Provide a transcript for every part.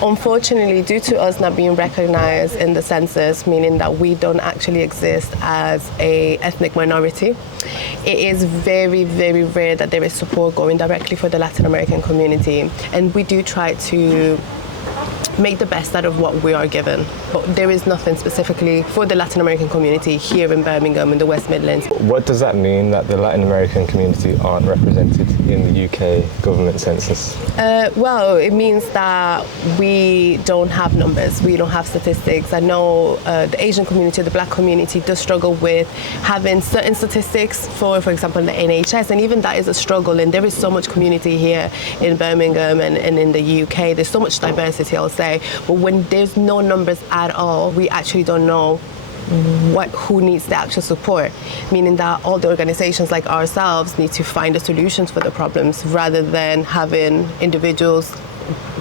Unfortunately, due to us not being recognized in the census, meaning that we don't actually exist as a ethnic minority, it is very, very rare that there is support going directly for the Latin American community. And we do try to make the best out of what we are given. But there is nothing specifically for the Latin American community here in Birmingham in the West Midlands. What does that mean, that the Latin American community aren't represented in the UK government census? Well, it means that we don't have numbers, we don't have statistics. I know the Asian community, the Black community does struggle with having certain statistics for example, the NHS, and even that is a struggle. And there is so much community here in Birmingham and in the UK. There's so much diversity, I'll say. But when there's no numbers at all, we actually don't know who needs the actual support, meaning that all the organizations like ourselves need to find the solutions for the problems rather than having individuals,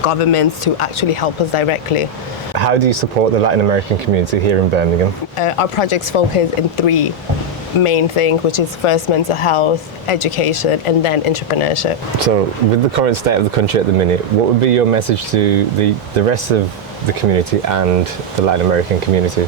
governments to actually help us directly. How do you support the Latin American community here in Birmingham? Our projects focus in three main things, which is first mental health, education, and then entrepreneurship. So with the current state of the country at the minute, what would be your message to the rest of the community and the Latin American community?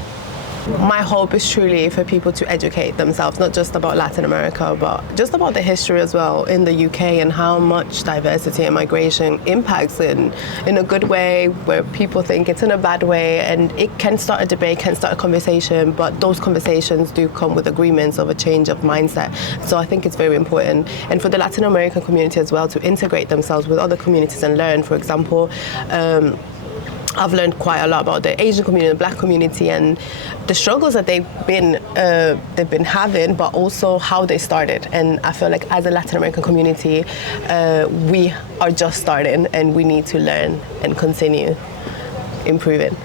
My hope is truly for people to educate themselves, not just about Latin America, but just about the history as well in the UK and how much diversity and migration impacts in a good way, where people think it's in a bad way, and it can start a debate, can start a conversation, but those conversations do come with agreements of a change of mindset. So I think it's very important. And for the Latin American community as well to integrate themselves with other communities and learn. For example, I've learned quite a lot about the Asian community, the Black community, and the struggles that they've been having, but also how they started. And I feel like as a Latin American community, we are just starting, and we need to learn and continue improving.